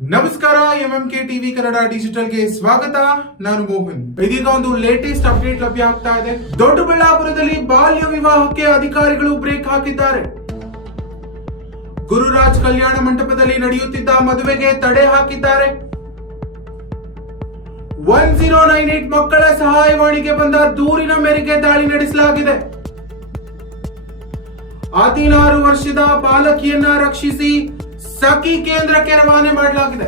ನಮಸ್ಕಾರ MMK TV Kannada ಡಿಜಿಟಲ್ಗೆ ಸ್ವಾಗತ. ನಾನು ಮೋಹನ್. ಇದೀಗ ಒಂದು ಲೇಟೆಸ್ಟ್ ಅಪ್ಡೇಟ್ ಲಭ್ಯ ಆಗ್ತಾ ಇದೆ. ದೊಡ್ಡಬಳ್ಳಾಪುರದಲ್ಲಿ ಬಾಲ್ಯ ವಿವಾಹಕ್ಕೆ ಅಧಿಕಾರಿಗಳು ಬ್ರೇಕ್ ಹಾಕಿದ್ದಾರೆ. ಗುರುರಾಜ್ ಕಲ್ಯಾಣ ಮಂಟಪದಲ್ಲಿ ನಡೆಯುತ್ತಿದ್ದ ಮದುವೆಗೆ ತಡೆ ಹಾಕಿದ್ದಾರೆ. 1098 ಮಕ್ಕಳ ಸಹಾಯವಾಣಿಗೆ ಬಂದ ದೂರಿನ ಮೇರೆಗೆ ದಾಳಿ ನಡೆಸಲಾಗಿದೆ. 16 ವರ್ಷದ ಬಾಲಕಿಯನ್ನ ರಕ್ಷಿಸಿ ಸಖಿ ಕೇಂದ್ರಕ್ಕೆ ರವಾನೆ ಮಾಡಲಾಗಿದೆ.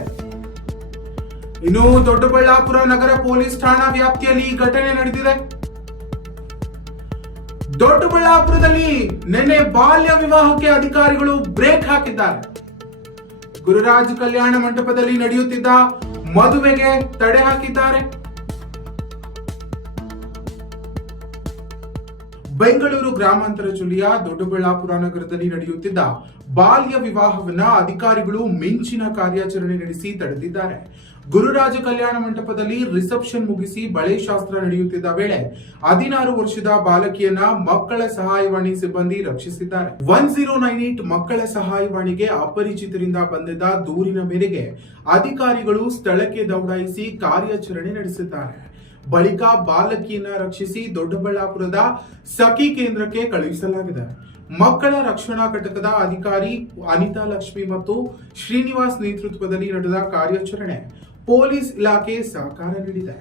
ಇನ್ನು ದೊಡ್ಡಬಳ್ಳಾಪುರ ನಗರ ಪೊಲೀಸ್ ಠಾಣಾ ವ್ಯಾಪ್ತಿಯಲ್ಲಿ ಈ ಘಟನೆ ನಡೆದಿದೆ. ದೊಡ್ಡಬಳ್ಳಾಪುರದಲ್ಲಿ ನಿನ್ನೆ ಬಾಲ್ಯ ವಿವಾಹಕ್ಕೆ ಅಧಿಕಾರಿಗಳು ಬ್ರೇಕ್ ಹಾಕಿದ್ದಾರೆ. ಗುರುರಾಜ್ ಕಲ್ಯಾಣ ಮಂಟಪದಲ್ಲಿ ನಡೆಯುತ್ತಿದ್ದ ಮದುವೆಗೆ ತಡೆ ಹಾಕಿದ್ದಾರೆ. ಬೆಂಗಳೂರು ಗ್ರಾಮಾಂತರ ಜಿಲ್ಲೆಯ ದೊಡ್ಡಬಳ್ಳಾಪುರ ನಗರದಲ್ಲಿ ನಡೆಯುತ್ತಿದ್ದ ಬಾಲ್ಯ ವಿವಾಹವನ್ನ ಅಧಿಕಾರಿಗಳು ಮಿಂಚಿನ ಕಾರ್ಯಾಚರಣೆ ನಡೆಸಿ ತಡೆದಿದ್ದಾರೆ. ಗುರುರಾಜ ಕಲ್ಯಾಣ ಮಂಟಪದಲ್ಲಿ ರಿಸೆಪ್ಷನ್ ಮುಗಿಸಿ ಬಳೆ ಶಾಸ್ತ್ರ ನಡೆಯುತ್ತಿದ್ದ ವೇಳೆ 16 ವರ್ಷದ ಬಾಲಕಿಯನ್ನ ಮಕ್ಕಳ ಸಹಾಯವಾಣಿ ಸಿಬ್ಬಂದಿ ರಕ್ಷಿಸಿದ್ದಾರೆ. 1098 ಮಕ್ಕಳ ಸಹಾಯವಾಣಿಗೆ ಅಪರಿಚಿತರಿಂದ ಬಂದಿದ್ದ ದೂರಿನ ಮೇರೆಗೆ ಅಧಿಕಾರಿಗಳು ಸ್ಥಳಕ್ಕೆ ದೌಡಾಯಿಸಿ ಕಾರ್ಯಾಚರಣೆ ನಡೆಸಿದ್ದಾರೆ. ಬಳಿಕ ಬಾಲಕಿಯನ್ನ ರಕ್ಷಿಸಿ ದೊಡ್ಡಬಳ್ಳಾಪುರದ ಸಖಿ ಕೇಂದ್ರಕ್ಕೆ ಕಳುಹಿಸಲಾಗಿದೆ. ಮಕ್ಕಳ ರಕ್ಷಣಾ ಘಟಕದ ಅಧಿಕಾರಿ ಅನಿತಾ ಲಕ್ಷ್ಮಿ ಮತ್ತು ಶ್ರೀನಿವಾಸ್ ನೇತೃತ್ವದಲ್ಲಿ ನಡೆದ ಕಾರ್ಯಾಚರಣೆ ಪೊಲೀಸ್ ಇಲಾಖೆ ಸಹಕಾರ ನೀಡಿದೆ.